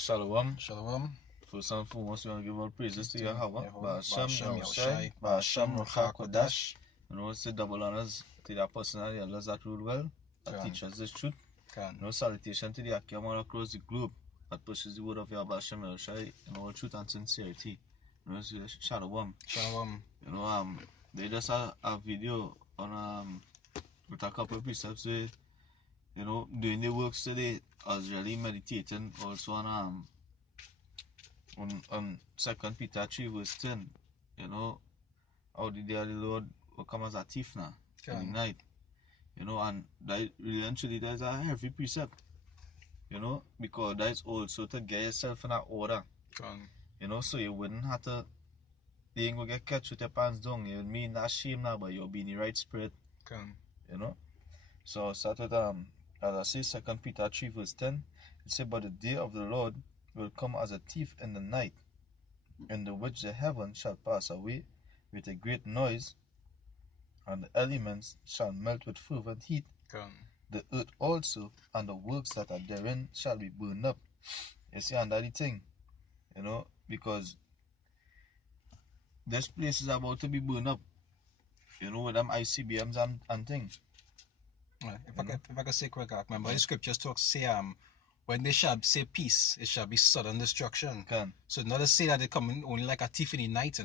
Shalom. Shalom. First and foremost, we want to give all praises to Yahweh. Ba'ashem Yahushai, Ba'ashem Ruach Kodash. And we say double honors to the apostle and the elders that rule well, that teach us the truth. Salutation to the Akiyaman across the globe that pushes the word of Yahweh Yahushai in all truth and sincerity. Say Shalom. Shalom. They just had a video on with a couple of precepts where, doing the works today. I was really meditating also on 2 Peter 3 verse 10, how the day of the Lord will come as a thief now in the night, and that really and truly there's a heavy precept, because that's also to get yourself in that order, so you wouldn't have to, you ain't gonna get catch with your pants down, you mean that shame now, but you'll be in the right spirit, so start with, as I say, 2 Peter 3 verse 10, it says, but the day of the Lord will come as a thief in the night, in the which the heavens shall pass away with a great noise, and the elements shall melt with fervent heat. The earth also and the works that are therein shall be burned up. You see, and that's the thing, because this place is about to be burned up, with them ICBMs and things. If I could say quick, remember the scriptures say when they shall say peace, it shall be sudden destruction. So not to say that it coming only like a thief in the night,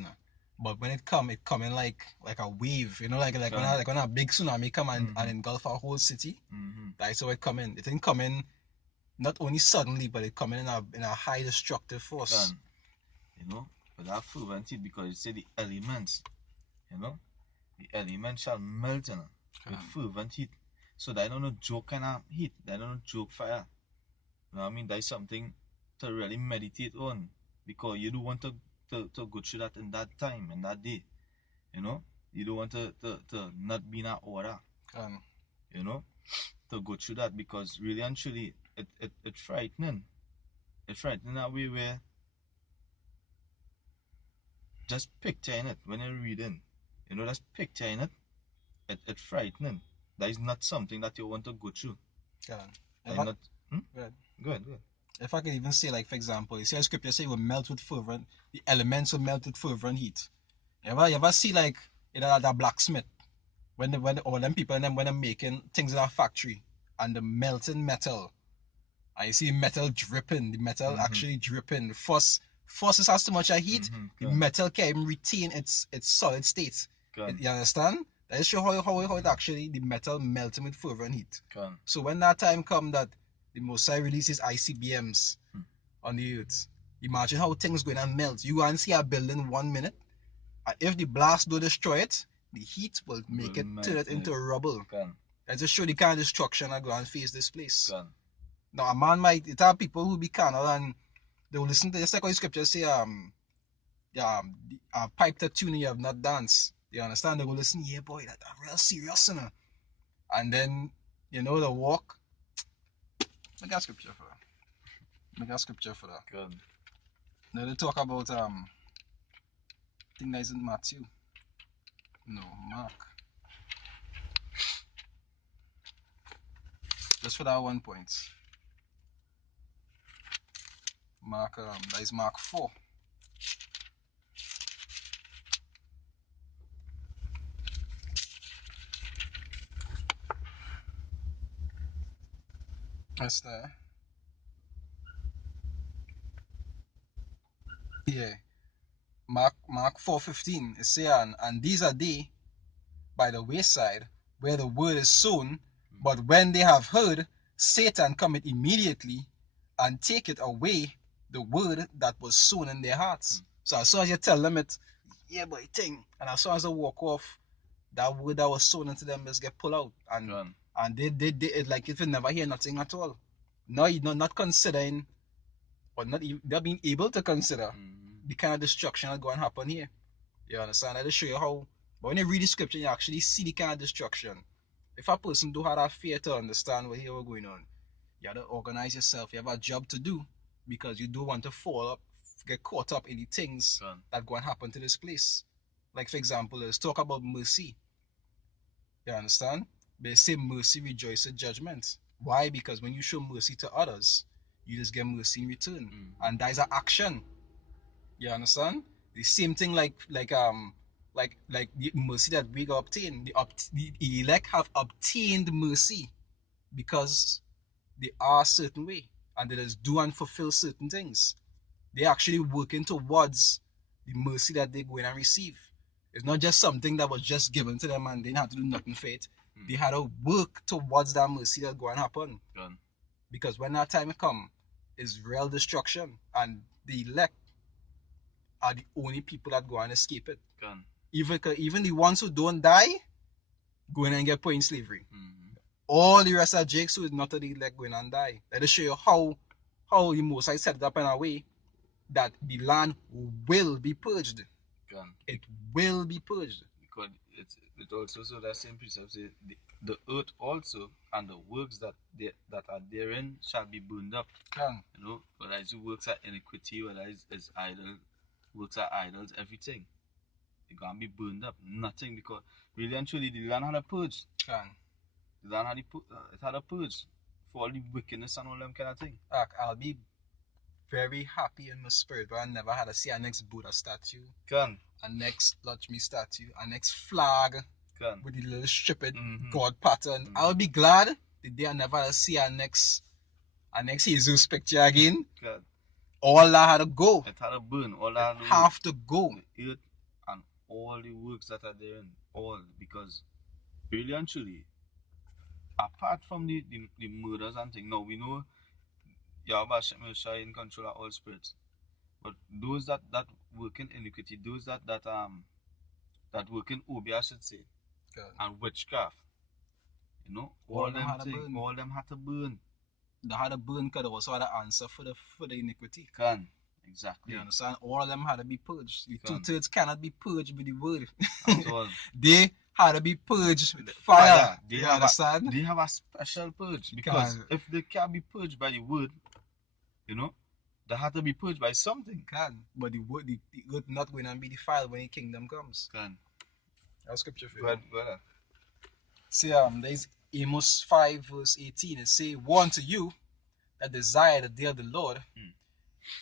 but when it coming like a wave, like when a big tsunami come and engulf our whole city. That's how it coming. It ain't coming not only suddenly, but it coming in a high destructive force. But that fervent heat, because it say the elements, the elements shall melt with fervent heat. So they don't know joke kind of heat. They don't know joke fire. You know what I mean? That's something to really meditate on, because you don't want to go through that in that time, in that day. You don't want to not be in that order. To go through that, because really and truly it's frightening. It's frightening that way where just picturing it when you're reading, just picturing it's frightening. That is not something that you want to go through. Go ahead. If I could even say, like, for example, you see how scripture say will melt with fervent, the elements will melt with fervent heat. You ever see, like, that blacksmith, when all them people when they're making things in a factory, and the melting metal, and you see metal dripping, the metal actually dripping. First it has too much heat, the metal can't even retain its solid state. You understand? That show how it actually, the metal melting with fervent heat. So when that time come that the Mosai releases ICBMs on the earth, imagine how things going to melt. You go and see a building 1 minute, and if the blast don't destroy it, the heat will make it turn it into rubble. That just show the kind of destruction that go and face this place. Now a man might, it have people who be carnal and they will listen to this, like how the scripture say, pipe the tune you have not danced. You understand? They will listen, yeah boy, that real serious, and then the walk. I got scripture for that. Good. Now they talk about I think that isn't Matthew. No, Mark. Just for that 1 point. Mark, that is Mark 4. That's there. Yeah. Mark 4:15. It say, and these are they by the wayside where the word is sown, but when they have heard, Satan cometh immediately and taketh away the word that was sown in their hearts. So as soon as you tell them it, yeah boy thing, and as soon as they walk off, that word that was sown into them just get pulled out, and they it like if you never hear nothing at all. No, you're not considering, or not even they're being able to consider the kind of destruction that going to happen here. You understand? I just show you how. But when you read the scripture, you actually see the kind of destruction. If a person do have that fear to understand what here going on, you have to organize yourself. You have a job to do, because you don't want to get caught up in the things that going to happen to this place. Like for example, let's talk about mercy. You understand? They say mercy rejoices judgment. Why? Because when you show mercy to others, you just get mercy in return. And that is an action. You understand? The same thing like the mercy that we got obtained. The elect have obtained mercy because they are a certain way and they just do and fulfill certain things. They actually working towards the mercy that they go in and receive. It's not just something that was just given to them and they didn't have to do nothing for it. They had to work towards that mercy that go and happen. Because when that time come, it's real destruction, and the elect are the only people that go and escape it. Even the ones who don't die, go in and get put in slavery. All the rest of Jakes who is not the elect going and die. Let us show you how the Most High set it up in a way that the land will be purged. It will be purged. Because it also so that same precept say the earth also and the works that are therein shall be burned up. You know, whether it's works are iniquity, whether it's idle, works are idols, everything. It gonna be burned up. Nothing, because really and truly the land had a purge. The land had it had a purge for all the wickedness and all them kind of thing. I'll be very happy in my spirit, but I never had to see a next Buddha statue, a next Lakshmi statue, a next flag with the little stupid God pattern. I'll be glad the day I never had to see a next Jesus picture again. All that had to go. It had to burn. All that have to go. The earth and all the works that are therein, all, because really and truly, apart from the murders and things, now we know Yahweh Hashem is in control of all spirits. But those that work in iniquity, those that work in obi, I should say, and witchcraft, you know, all them had to burn. They had to burn because they also had an answer for the iniquity. Exactly. You understand? All of them had to be purged. The 2/3 cannot be purged with the word. At all. They had to be purged with fire. They have a special purge, because if they can't be purged by the word, you know, they have to be purged by something. But the word, the earth not going to be defiled when the kingdom comes. That's scripture for you. Go ahead. See, there's Amos 5 verse 18. It say, "Woe unto you that desire the day of the Lord."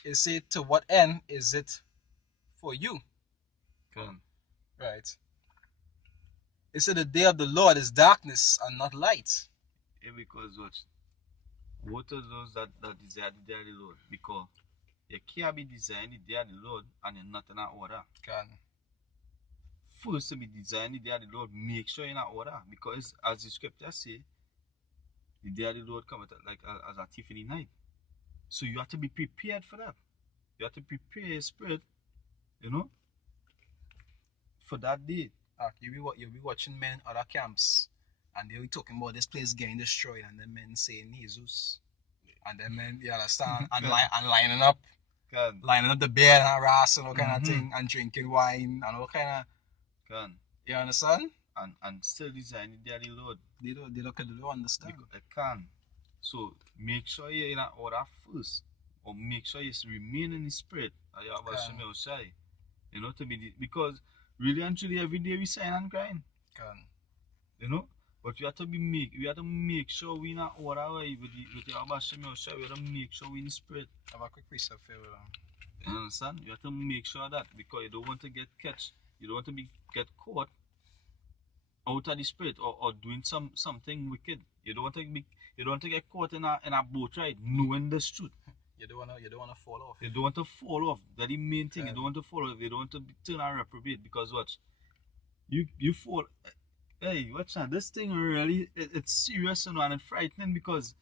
It say, "To what end is it for you?" Right. It said the day of the Lord is darkness and not light. Yeah, because what are those that desire the day of the Lord? Because you can't be desiring the day of the Lord and you're not in that order. First, to be desiring the day of the Lord, make sure you're in that order. Because as the scriptures say, the day of the Lord cometh like as a thief in the night. So you have to be prepared for that. You have to prepare your spirit, you know, for that day. You'll be watching men in other camps, and they'll be talking about this place getting destroyed, and then men saying Jesus, and then men, you understand, and lining up the bed and harassing all kind of thing, and drinking wine and all kind of. You understand? And still designing the day of the Lord. They don't understand. Because they can. So make sure you're in that order first, or make sure you remain in the spirit. You know, to be because really and truly every day we sign and crying. You know, but we have to make sure we in that order with the Abba Shem Yoshai. We have to make sure we in the spirit. Have a quick precept for you understand? You have to make sure that, because you don't want to get catch. You don't want to get caught out of the spirit or doing something wicked. You don't want to get caught in a boat ride knowing this truth. You don't want to fall off. You don't want to fall off. That's the main thing. You don't want to fall off. You don't want to turn a reprobate, because what? You fall. Hey, watch now. This thing really, it's serious, you know, and it's frightening, because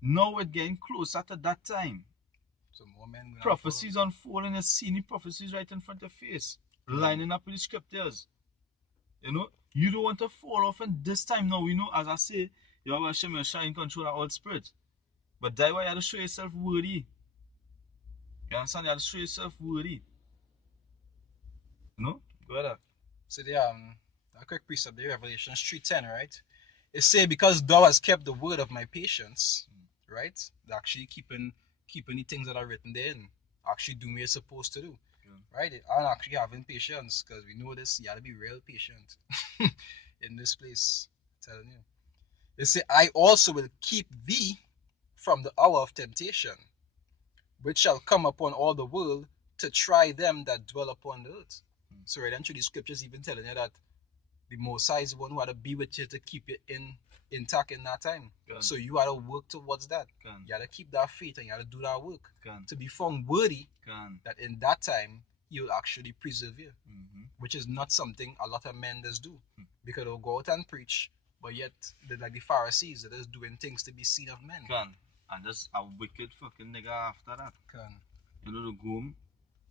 now it's getting closer to that time. So more men prophecies unfolding. You're seeing the prophecies right in front of your face, lining up with the scriptures. You know, you don't want to fall off, and this time now, you know, as I say, you have Hashem Yoshai in control of all spirits. But that's why you have to show yourself worthy. You understand? You have to show yourself worthy. No? Go ahead. So a quick precept, the Revelation 3:10, right? It say, "Because thou hast kept the word of my patience," right? They're actually keeping the things that are written there, and actually doing what you're supposed to do. Right? And actually having patience, because we know this, you gotta be real patient in this place. I'm telling you. They say, "I also will keep thee from the hour of temptation, which shall come upon all the world to try them that dwell upon the earth. So right through the scriptures even telling you that the Most High is the one who had to be with you to keep you intact in that time. Good. So you had to work towards that. Good. You had to keep that faith and you had to do that work Good. to be found worthy Good. that in that time He'll actually preserve you, which is not something a lot of men does do, because they'll go out and preach, but yet they're like the Pharisees, they're just doing things to be seen of men. Can. And just a wicked fucking nigga after that. Can. You know, the groom,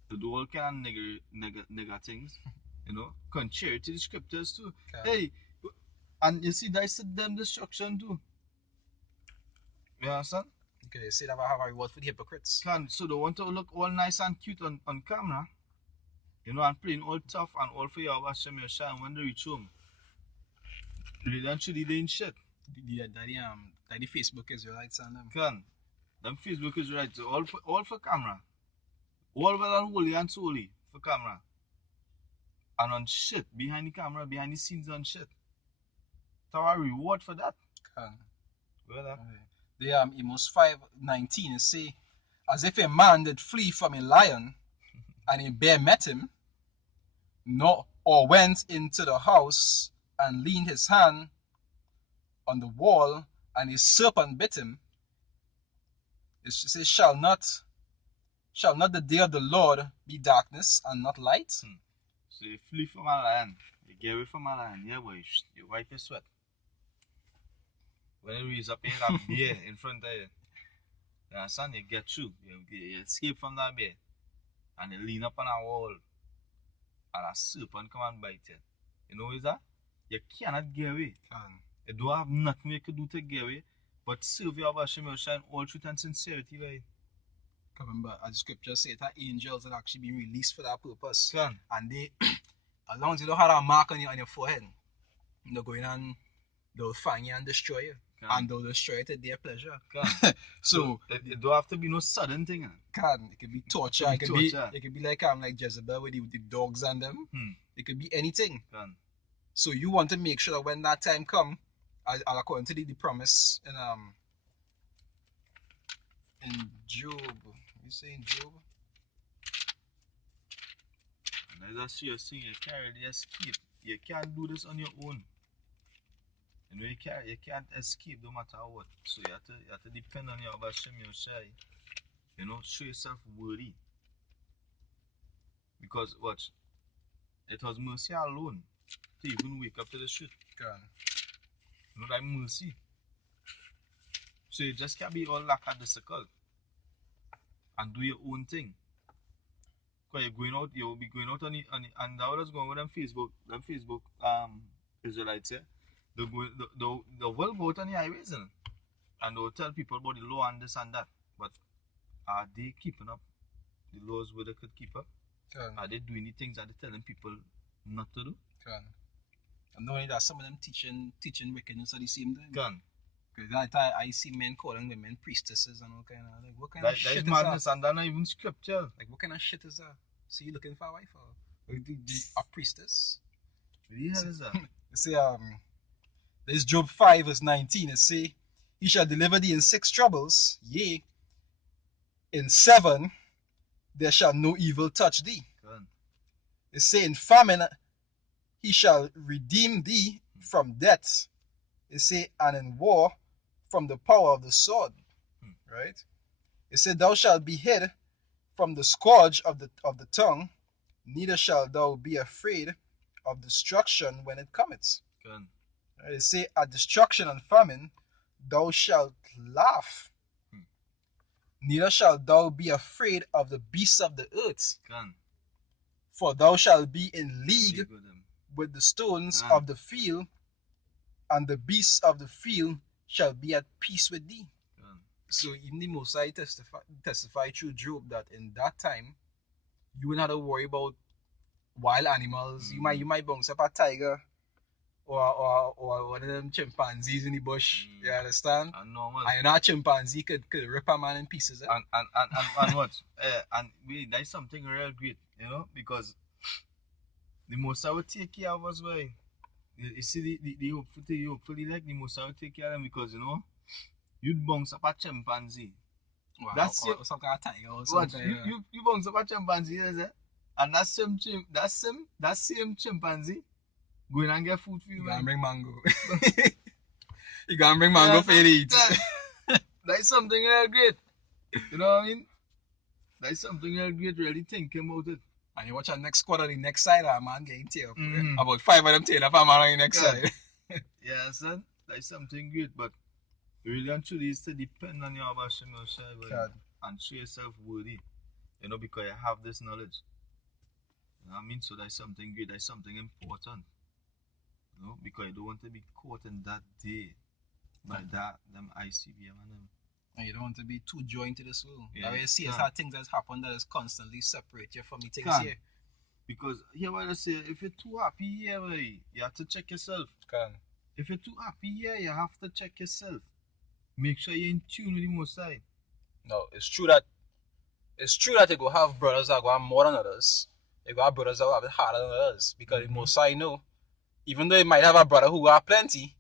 to do all kind of nigga things, you know, contrary to the scriptures too. Can. Hey, and you see, that's them destruction too. You understand? Okay, they say that I have a reward for the hypocrites. Can. So they want to look all nice and cute on camera, you know, and playing all tough and all for your Hashem your shine when they reach home. Eventually they ain't shit. The Facebook Israelites and them. Can. Them Facebook Israelites, all for camera. All well and holy and solely for camera. And on shit, behind the camera, behind the scenes on shit. So a reward for that. Can. Well, okay. The Amos 5:19 say, as if a man did flee from a lion, and a bear met him, or went into the house and leaned his hand on the wall, and a serpent bit him. It says, shall not the day of the Lord be darkness and not light? So you flee from a lion, you get away from a lion, yeah boy, you wipe your sweat. When you raise up, you have a bear in front of you. You understand? You get through, you escape from that bear, and you lean up on a wall, and a serpent come and bite you. You know what is that? You cannot get away. You don't have nothing you can do to get away, but serve your Hashem shine all truth and sincerity, right? Remember, as the scripture says, that angels had actually been released for that purpose. Can. And they, as long as you don't have a mark on your forehead, they'll go in and they'll find you and destroy you. Can. And they'll destroy it at their pleasure. So it don't have to be no sudden thing. Can. It could be torture. It could be like Jezebel with the dogs and them. It could be anything. Can. So you want to make sure that when that time come, according to the promise in Job. You say in Job? And that's your thing, you carry the escape. You can't do this on your own. You know, you can't escape no matter what. So you have to depend on your Hashem Yoshai. You know, show yourself worthy. Because watch, it was mercy alone to even wake up to the truth. You know, that mercy. So you just can't be all lackadaisical and do your own thing. Because you will be going out on the and that was going with them Facebook Israelites, yeah. They will go out on the highways, and they'll tell people about the law and this and that. But are they keeping up the laws where they could keep up? Are they doing the things that they're telling people not to do? And knowing that some of them teaching wickedness at the same time. Can. Because I see men calling women priestesses and all kind of like, what kind of shit is madness, that? and that's not even scripture. Like, what kind of shit is that? So you looking for a wife or a priestess? What the hell is that? It say there's Job 5:19. It say, he shall deliver thee in 6 troubles, yea, in 7 there shall no evil touch thee. Good. It say in famine he shall redeem thee from death. It say, and in war from the power of the sword. Right? It said, thou shalt be hid from the scourge of the tongue, neither shalt thou be afraid of destruction when it cometh. Good. Right? It say, at destruction and famine thou shalt laugh. Neither shalt thou be afraid of the beasts of the earth. Good. For thou shalt be in league with the stones of the field, and the beasts of the field shall be at peace with thee. So even the Most High testify through Job that in that time you wouldn't have to worry about wild animals. You might bounce up a tiger or one of them chimpanzees in the bush. You understand? And normal. And you know a chimpanzee could rip a man in pieces. And what? And that's something real great, you know, because the Most High will take care of us, boy. You see, the hopefully like the Most High will take care of them, because, you know, you'd bounce up a chimpanzee. Wow, That's or, it. or some kind of tiger or Watch, something. you bounce up a chimpanzee, is it? And that same chimpanzee going and get food for you, You man. gotta bring mango. You gotta bring mango for you to eat. That's something real great. You know what I mean? That's something real great, really thinking about it. And you watch our next squad on the next side, a man getting tail up. Mhm. About 5 of them tail up a man on the next Yeah. side. Yeah, son. That's something great, but really and truly is to depend on your Abashim God. and show yourself worthy. You know, because you have this knowledge. You know what I mean? So that's something great, that's something important. You know, because you don't want to be caught in that day by them ICBM and them. And you don't want to be too joined to this world. Yeah, That way you see it's can. how things that happen that is constantly separate you from the things Can. here. Because here what I say, if you're too happy here, you have to check yourself. Can. If you're too happy here, you have to check yourself. Make sure you're in tune with the Most High. No, it's true that you go have brothers that go have more than others. You go have brothers that go have it harder than others. Because the most I know, even though you might have a brother who got plenty,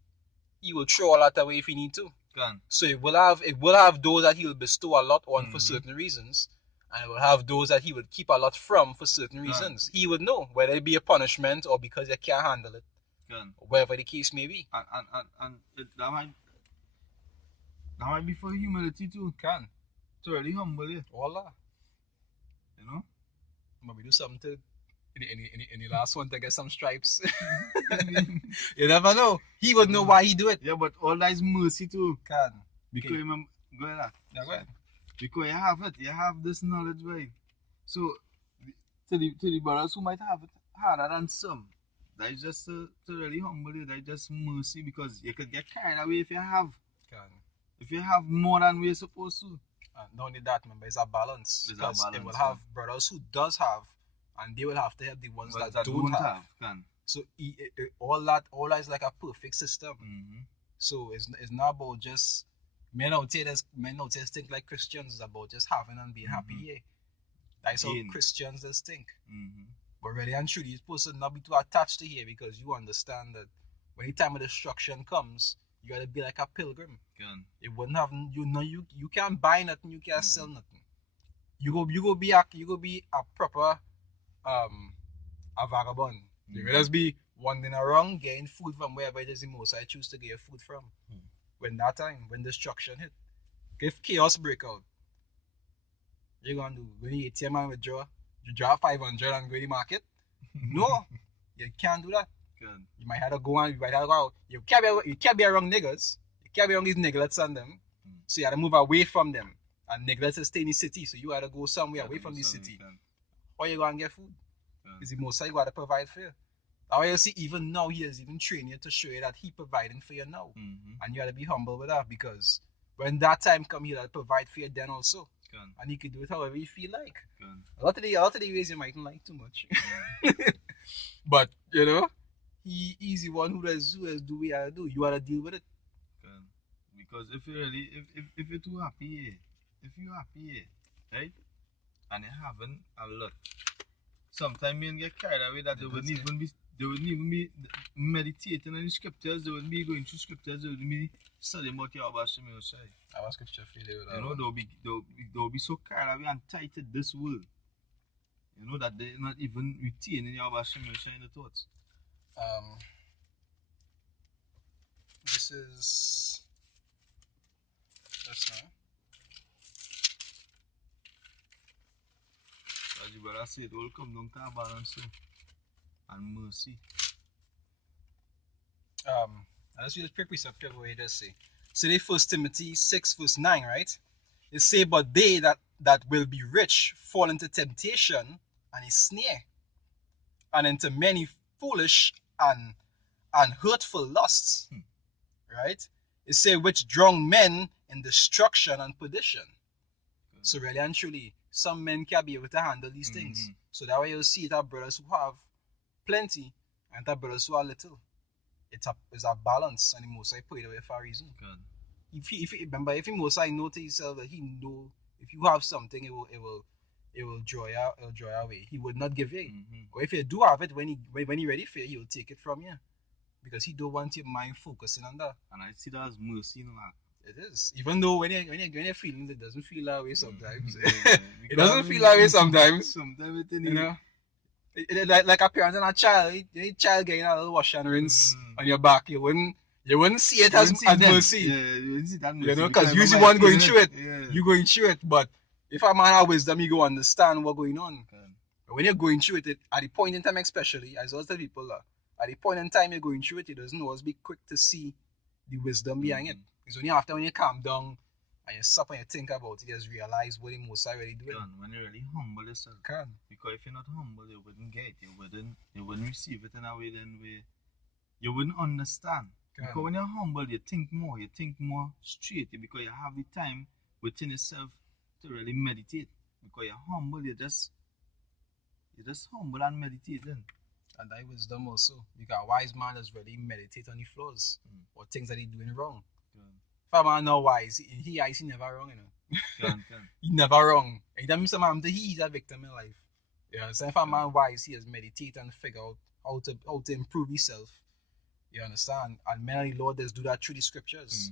he will throw all that away if he need to. Can. So it will have those that he will bestow a lot on for certain reasons, and it will have those that he would keep a lot from for certain reasons. He would know whether it be a punishment or because he can't handle it. Can. Whatever the case may be. And that might be for humility too. Can. To really humble you. Voila. You know? Maybe do something to in the last one to get some stripes. You never know. He would know why he do it. Yeah, but all that is mercy too. Can. Because Okay. remember, go ahead. Yeah, go ahead. Because you have it, you have this knowledge, right? So to the brothers who might have it harder than some, that is just to really humble you. That is just mercy, because you could get carried away if you have. Can. If you have more than we're supposed to. Not only that, remember, it's a balance. It's a Because it balance, will yeah. have brothers who does have, and they will have to help the ones But that don't have. Can. So all that is like a perfect system. Mm-hmm. So it's not about just men out here think like Christians. It's about just having and being happy here. That's how Gain. Christians just think. Mm-hmm. But really and truly, you're supposed to not be too attached to here, because you understand that when the time of destruction comes, you gotta be like a pilgrim. Can. It wouldn't have you can't buy nothing, you can't sell nothing. You go be a proper a vagabond. You Mhm. will just be wandering around getting food from wherever it is the most I choose to get your food from. When that time, when destruction hit, if chaos break out, you're gonna do when you ATM and you draw 500 and go to the market. No, you can't do that. Can. You might have to go out. You can't be around niggas. You can't be around these nigglets and them. So you have to move away from them. And nigglets stay in the city, so you have to go somewhere away from the city. Or you go and get food. Is the most you got to provide for you. Now you see, even now he is even training you to show you that he providing for you now. Mm-hmm. And you got to be humble with that, because when that time come, he'll provide for you then also. Can. And he can do it however you feel like. Can. A lot of the ways you mightn't like too much. But you know, he's the one who does do what you gotta do. You gotta deal with it. Can. Because if you really if you're too happy here, if you're happy here, right? And you're having a lot. Sometimes you get carried away that they wouldn't even be meditating on the scriptures, they wouldn't be going through scriptures, they wouldn't be studying about your Abashim outside. Our scripture for you. You know, they'll be so carried away and tight to this world. You know that they're not even retaining your Abashim outside in the thoughts. This is that's now. As the brother said, it will come down to a balance too. And mercy. Let's read the precept of what it does say. So they 1 Timothy 6 verse 9, right? It say, but they that will be rich fall into temptation and a snare, and into many foolish and hurtful lusts. Right? It say, which drown men in destruction and perdition. So really and truly, some men can't be able to handle these things. So that way you'll see that brothers who have plenty and that brothers who are little. It's a balance, and the Most High put it away for a reason. If he Most High know to himself that he know if you have something, it will draw you away. He would not give you. Or if you do have it, when he ready for you, he will take it from you, because he don't want your mind focusing on that. And I see that as mercy, you know. It is. Even though when you're feeling it doesn't feel that way sometimes. Yeah, It doesn't feel that way sometimes. Sometimes You know? Like a parent and a child, a child getting a little wash and rinse on your back, you wouldn't see it as mercy. Yeah, you wouldn't see that mercy. You know, because you're the one going through it. Yeah. You going through it, but if a man has wisdom, you go understand what's going on. Okay. But when you're going through it, at the point in time, especially, as well tell people that at the point in time you're going through it, it doesn't always be quick to see the wisdom behind it. It's only after when you calm down and you stop and you think about it, you just realize what the most are really doing. When you really humble yourself. Because if you're not humble, you wouldn't get it. You wouldn't receive it in a way then where you wouldn't understand. Because when you're humble, you think more straight because you have the time within yourself to really meditate. Because you're humble, you're just humble and meditating. And that wisdom also. Because a wise man does really meditate on the flaws or things that he's doing wrong. If a man not wise, he never wrong, you know. He never wrong. And that means he's a victim in life. Yeah, so if a man wise, he has meditate and figure out how to improve himself. You understand? And many Lord does do that through the scriptures.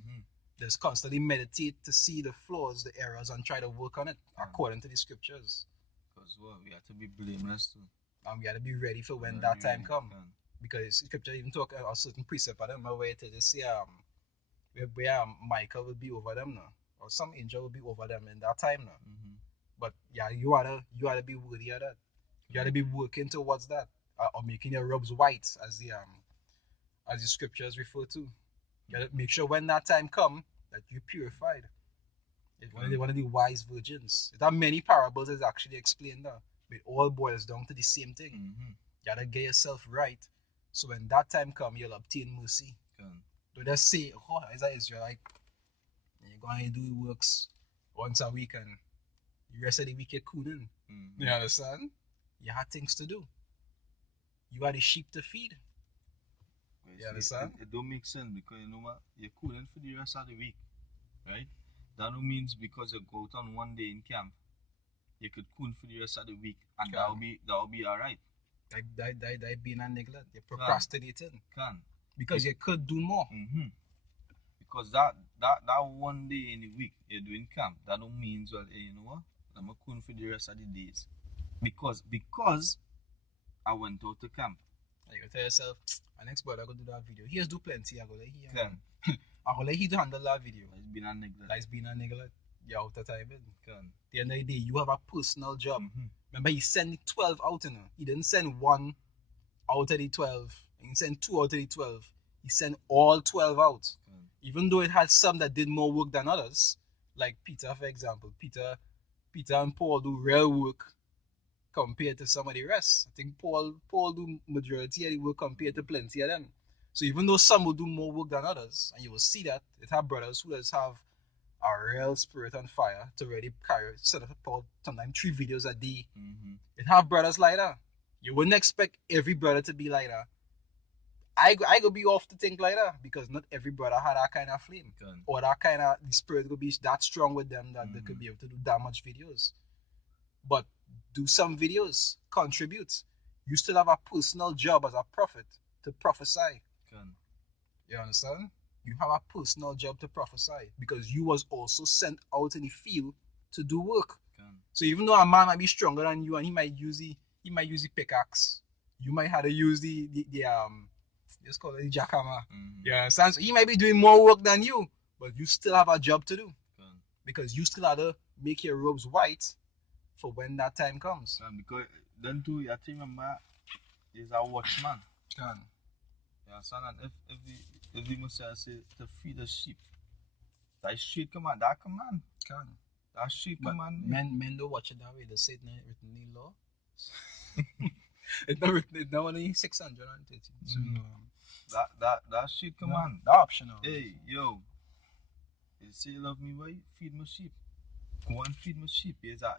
There's constantly meditate to see the flaws, the errors, and try to work on it according to the scriptures. Because we have to be blameless too. And we have to be ready for when that time comes. Because scripture even talk a certain precept, I don't know where to just say where Michael will be over them now, or some angel will be over them in that time now. But yeah, you ought to be worthy of that. You ought to be working towards that, or making your robes white, as the scriptures refer to. You gotta make sure when that time come that you're purified. It's one of the wise virgins. There are many parables that actually explain that. But it all boils down to the same thing. You gotta get yourself right. So when that time come, you'll obtain mercy. Don't just say, oh, as an Israelite, you're going to do works once a week and the rest of the week you're cooning. You understand? You had things to do. You had the sheep to feed. You understand? It don't make sense because you know what? You're cooling for the rest of the week, right? That don't means because you go out on one day in camp, you could cool for the rest of the week, and that'll be alright. That being a neglect, you're procrastinating. Because you could do more. Because that one day in the week you're doing camp, that don't mean well, hey, you know what? I'm gonna cool for the rest of the days, because I went out to camp. You tell yourself, next brother I go do that video. He has do plenty. I go let he to handle that video. That's been a neglect. You're out of time. At the end of the day, you have a personal job. Remember, he sent 12 out, you know. He didn't send one out of the 12. He sent 2 out of the 12. He sent all 12 out. Even though it had some that did more work than others, like Peter, for example. Peter and Paul do real work compared to some of the rest. I think Paul do majority of the work compared to plenty of them. So even though some will do more work than others, and you will see that it have brothers who does have a real spirit and fire to really carry set up sometimes 3 videos a day. It have brothers like that. You wouldn't expect every brother to be like that. I go be off to think like that because not every brother had that kind of flame or that kind of the spirit will be that strong with them that they could be able to do that much videos. But do some videos, contribute. You still have a personal job as a prophet to prophesy. You understand? You have a personal job to prophesy because you was also sent out in the field to do work. So even though a man might be stronger than you and he might use the pickaxe, you might have to use the let's call it the jackhammer. You understand? So he might be doing more work than you, but you still have a job to do because you still have to make your robes white for when that time comes. Because then too, you have to remember, he's a watchman. You understand? And if the Messiah say to feed the sheep, that straight command, that straight command. Men don't watch it that way. They say it's not written in the law. It's not written. It's not only 630. So that straight command. That optional. Hey, yo, you say you love me, boy? Feed my sheep. Go and feed my sheep. He's a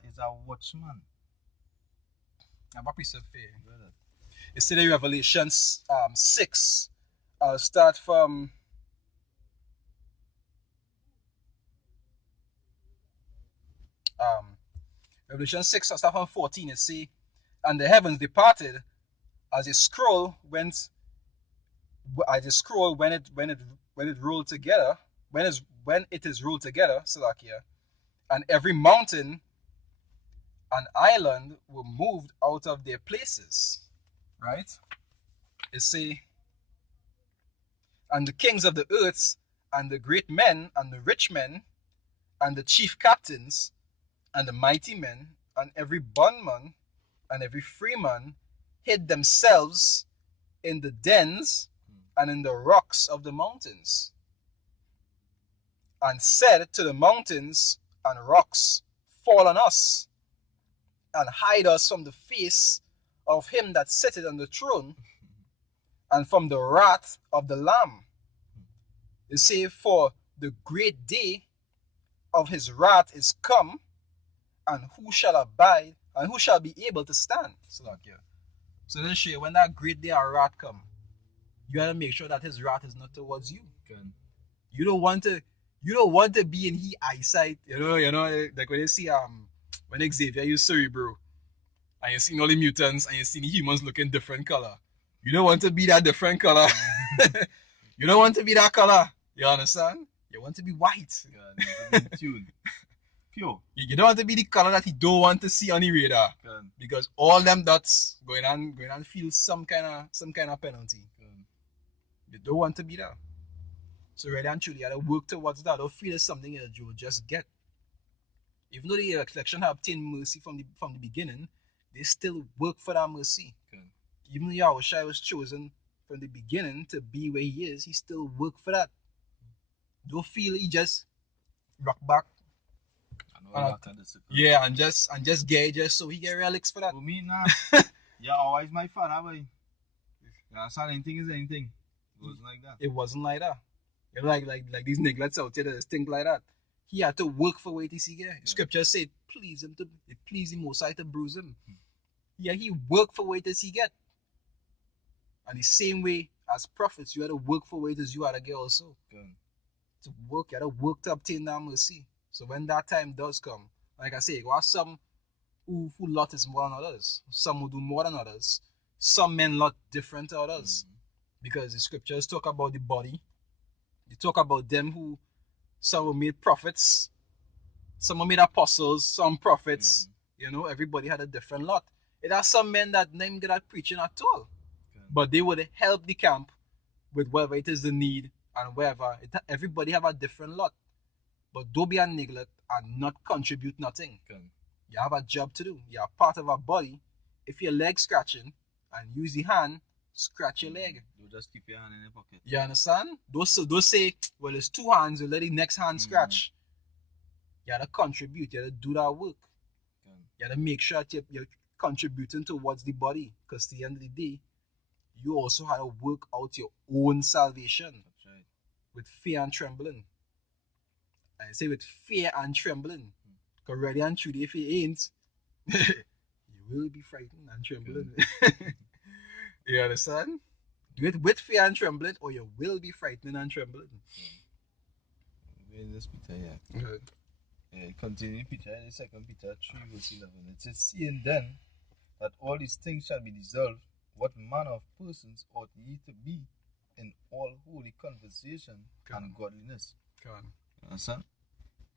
watchman. I'm happy to fair. It's today Revelation 6. I'll start from Revelation 6. I'll start from 14. It say, and the heavens departed as a scroll when it rolled together. When when it is ruled together, Salakia, and every mountain and island were moved out of their places. Right? It say, and the kings of the earth, and the great men, and the rich men, and the chief captains, and the mighty men, and every bondman, and every freeman hid themselves in the dens and in the rocks of the mountains, and said to the mountains and rocks, fall on us, and hide us from the face of him that sitteth on the throne, and from the wrath of the Lamb. It say, for the great day of his wrath is come, and who shall abide, and who shall be able to stand? So then, show you, when that great day of wrath come, you gotta make sure that his wrath is not towards you. Good. You don't want to be in his eyesight. Like when you see when Xavier used Cerebro, and you see all the mutants, and you see the humans looking different color. You don't want to be that different color. You don't want to be that color. You understand? You want to be white. Yeah, in tune. Pure. You don't want to be the color that he don't want to see on the radar. Good. Because all them dots going on feel some kind of penalty. Good. You don't want to be that. So really and truly, you gotta work towards that. Don't feel it's something that you'll just get. Even though the election have obtained mercy from the beginning, they still work for that mercy. Good. Even though Yahushua was chosen from the beginning to be where he is, he still worked for that. Don't feel he just rock back. Yeah, and just get it just so he get relics for that. For me, nah. Yeah, always my father, boy. You understand? Anything is anything. It wasn't like that. It wasn't like that. You know, like these nigglets out there that think like that. He had to work for what he see get. Yeah. Scripture said, it pleased him most to bruise him. Yeah, he worked for what he get. And the same way as prophets, you had to work for what you had to get also. Good. To work, you had to work to obtain that mercy. So when that time does come, like I say, there are some who lot is more than others. Some who do more than others. Some men lot different to others. Because the scriptures talk about the body. They talk about them who some were made prophets, some were made apostles, some prophets. You know, everybody had a different lot. It are some men that never get at preaching at all. But they would help the camp with whatever it is the need and wherever. Everybody have a different lot. But don't be a neglect and not contribute nothing. You have a job to do. You are part of a body. If your leg scratching and use the hand, scratch your leg. You just keep your hand in your pocket. You understand? Don't say, well, it's two hands, you let the next hand scratch. You gotta contribute. You gotta do that work. You gotta make sure that you're contributing towards the body. Because at the end of the day, you also have to work out your own salvation. That's right. With fear and trembling. I say with fear and trembling. Because ready and truly, if you ain't, you will be frightened and trembling. You understand? Do it with fear and trembling, or you will be frightened and trembling. In this Peter, yeah. Good. Continue Peter, 2 Peter 3 verse 11. It says, seeing then that all these things shall be dissolved, what manner of persons ought ye to be in all holy conversation and godliness? Come on. You understand?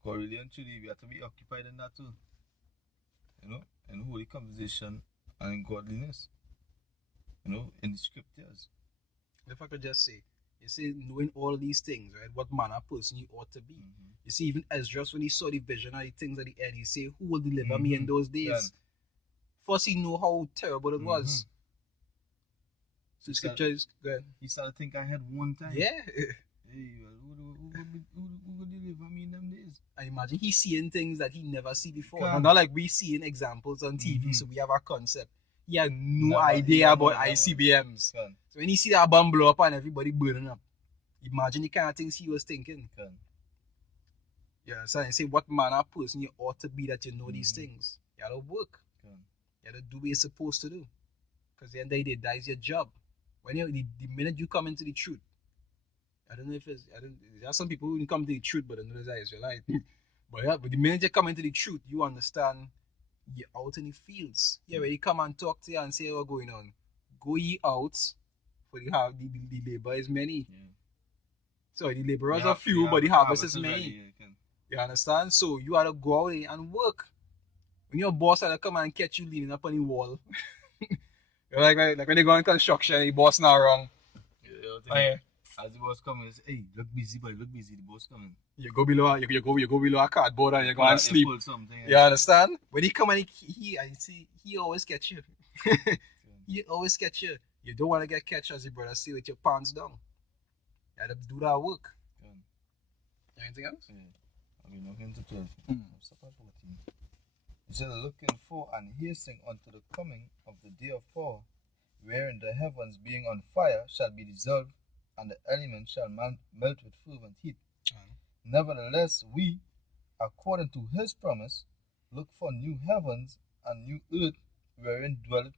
Because really and truly, we have to be occupied in that too. You know, in holy conversation and in godliness. You know, in the scriptures. If I could just say, you see, knowing all these things, right? What manner of person you ought to be. You see, even Ezra, when he saw the vision and the things at the end, he say, who will deliver me in those days? Yeah. First, he knew how terrible it was. So scripture is good. He started to think I had one time. Yeah. Hey, who will deliver me in them days? I imagine he's seeing things that he never see before. Not like we seeing examples on TV, so we have a concept. He had no idea about ICBMs. So when he see that bomb blow up and everybody burning up, imagine the kind of things he was thinking. Yeah, so I say, what manner of person you ought to be that you know these things? You gotta work. You gotta do what you're supposed to do. Because the end of the day, that is your job. When the minute you come into the truth, I don't know if it's, there are some people who come to the truth, but I know that Israelite. But the minute you come into the truth, you understand you're out in the fields. Yeah, where you come and talk to you and say what's going on. Go ye out, for the labor is many. So the laborers are few, but the harvest is many. You can. You understand? So you gotta go out there and work. When your boss had to come and catch you leaning up on the wall, like when they go in construction, the boss not wrong. Yeah, as the boss coming, say, hey, look busy, boy, look busy. The boss coming. You go below a cardboard and you go and sleep. Pull something. You understand? When he come and I see he always catch you. He always catch you. You don't want to get catch as your brother say with your pants down. You have to do that work. Anything else? Yeah. I mean, looking to 12. Mm. 14. He said, looking for and hastening unto the coming of the day of power, wherein the heavens being on fire shall be dissolved, and the elements shall melt with fervent heat. Nevertheless, we, according to his promise, look for new heavens and new earth, wherein dwelleth